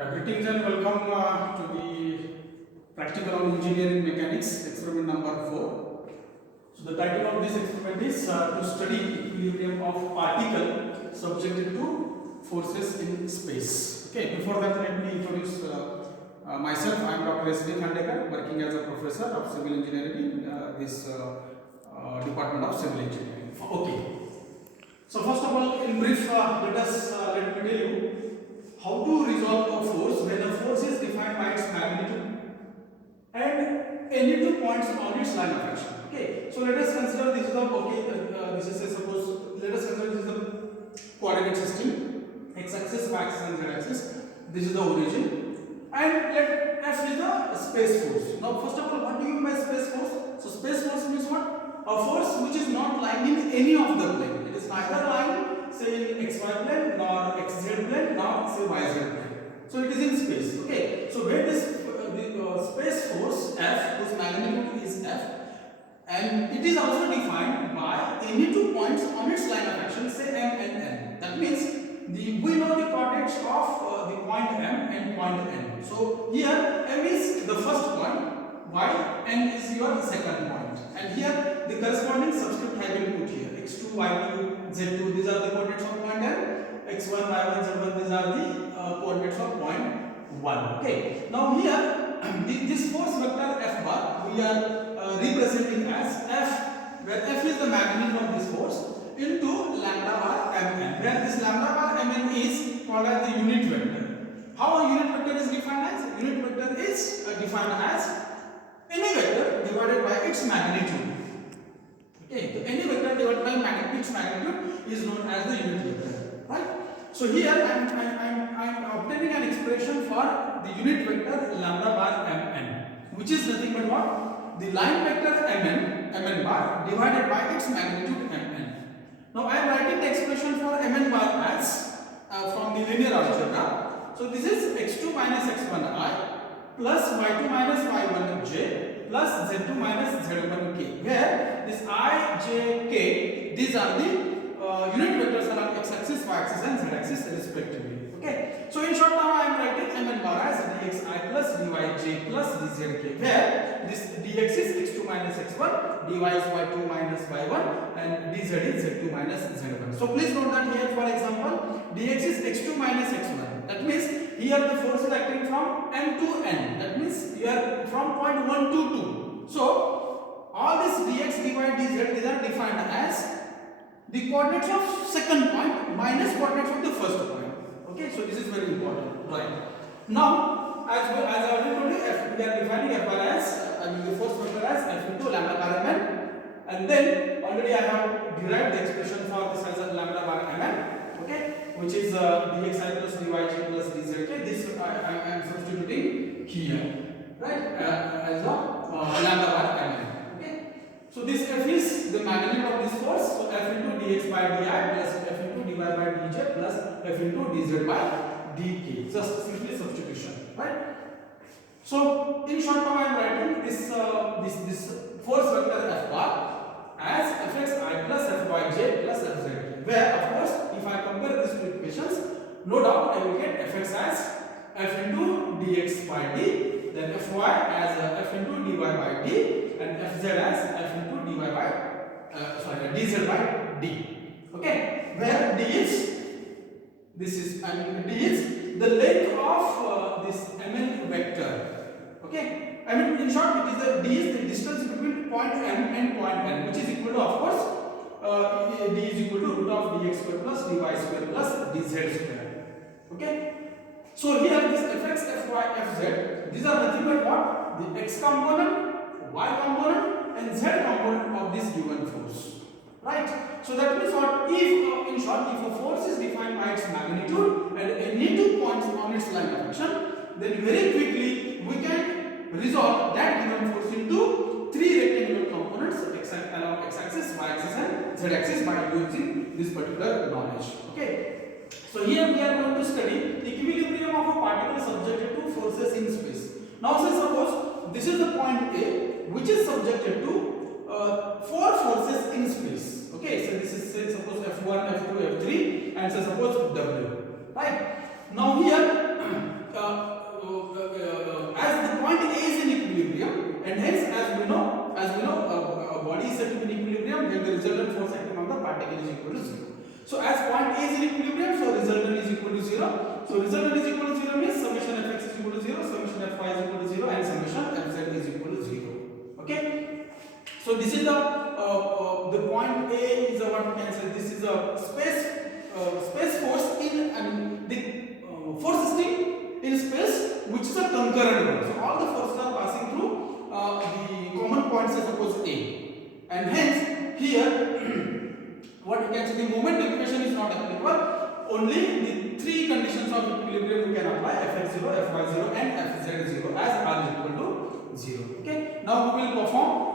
Greetings and welcome to the practical on engineering mechanics experiment number 4. So the title of this experiment is to study equilibrium of particle subjected to forces in space. Okay, before that let me introduce myself. I am Dr. S.V. Khandekar, working as a professor of civil engineering in this Department of Civil Engineering. Okay. So first of all, in brief, let me tell you how to resolve a force when a force is defined by its magnitude and any two points on its line of action. Okay, so let us consider this is the this is suppose let us consider this is the coordinate system, x-axis, y-axis, and z-axis. This is the origin, and let f is the space force. Now, first of all, what do you mean by space force? So, space force means what? A force which is not lying in any of the plane. It is neither lying say in xy plane nor xz plane nor say yz plane. So it is in space. Okay. So where this space force F, whose magnitude is F, and it is also defined by any two points on its line of action, say M and N. That means we know the coordinates of the point M and point N. So here M is the first point, Y, N is your second point, and here the corresponding subscript I will put here. X2, Y2, Z2, these are the coordinates of point N. X1, Y1, Z1, these are the coordinates of point 1. Okay. Now here, this force vector F bar we are representing as F, where F is the magnitude of this force, into lambda bar Mn, where this lambda bar Mn is called as the unit vector. How a unit vector is defined as? Unit vector is defined as any vector divided by its magnitude. Okay, so any vector divided by its magnitude is known as the unit vector, right? So here I am obtaining an expression for the unit vector lambda bar Mn, which is nothing but what? The line vector Mn bar divided by its magnitude Mn. Now I am writing the expression for Mn bar as from the linear algebra. So this is x2 minus x1i plus y2 minus y1j plus z2 minus z1k, where this I, j, k, these are the unit vectors along x-axis, y-axis and z-axis respectively. Okay, so in short now I am writing Mn bar as dxi plus dyj plus dzk, where this dx is x2 minus x1, dy is y2 minus y1, and dz is z2 minus z1. So please note that here, for example, dx is x2 minus x1. That means here the force is acting from M to N. That means here from point 1 to 2. So all this dx, dy, dz, these are defined as the coordinates of second point minus coordinates of the first point. Okay, so this is very important, right? Now, as I already told you, we are defining F bar as the force vector as F into lambda bar Mn, and then already I have derived the expression for this as a lambda bar Mn. Okay, which is dxi plus dyj plus dzk. This I am substituting here, right? As a lambda bar Mn. So this F is the magnitude of this force. So F into dx by di plus F into dy by dj plus F into dz by dk. Just simply substitution, right? So in short now I am writing this force vector F bar as fxi plus fyj plus fz, where of course if I compare these two equations, no doubt I will get fx as f into dx by d, then fy as f into dy by d, and fz as f into dy by dz by d. Okay, where d is d is the length of this Mn vector. Okay, I mean in short it is d is the distance between point M and point N, which is equal to, of course, d is equal to root of dx square plus dy square plus dz square. Okay, so here this fx, fy, fz, these are nothing but what? The x component, y component and z component of this given force, right? So that means what? If in short, if a force is defined by its magnitude and any two points on its line of action, then very quickly we can resolve that given force into three rectangular components along x-axis, y-axis and z-axis by using this particular knowledge. Okay. So here we are going to study equilibrium of a particle subjected to forces in space. Now say suppose this is the point A, which is subjected to four forces in space. Okay, so this is say suppose F1, F2, F3, and say suppose W. Right? Now here when the resultant force acting on the particle is equal to 0. So as point A is in equilibrium, so resultant is equal to 0. So resultant is equal to 0 means summation fx is equal to 0, summation fy is equal to 0, and summation fz is equal to 0. Okay. So this is the point A is what we can say. This is a space force in, I mean, the force system in space, which is a concurrent one. So all the forces are passing through the common points, as suppose A, and hence here what we can say, the moment equation is not applicable. Only the three conditions of equilibrium we can apply: fx0, fy0, and fz0 as r is equal to 0. Okay. Now we will perform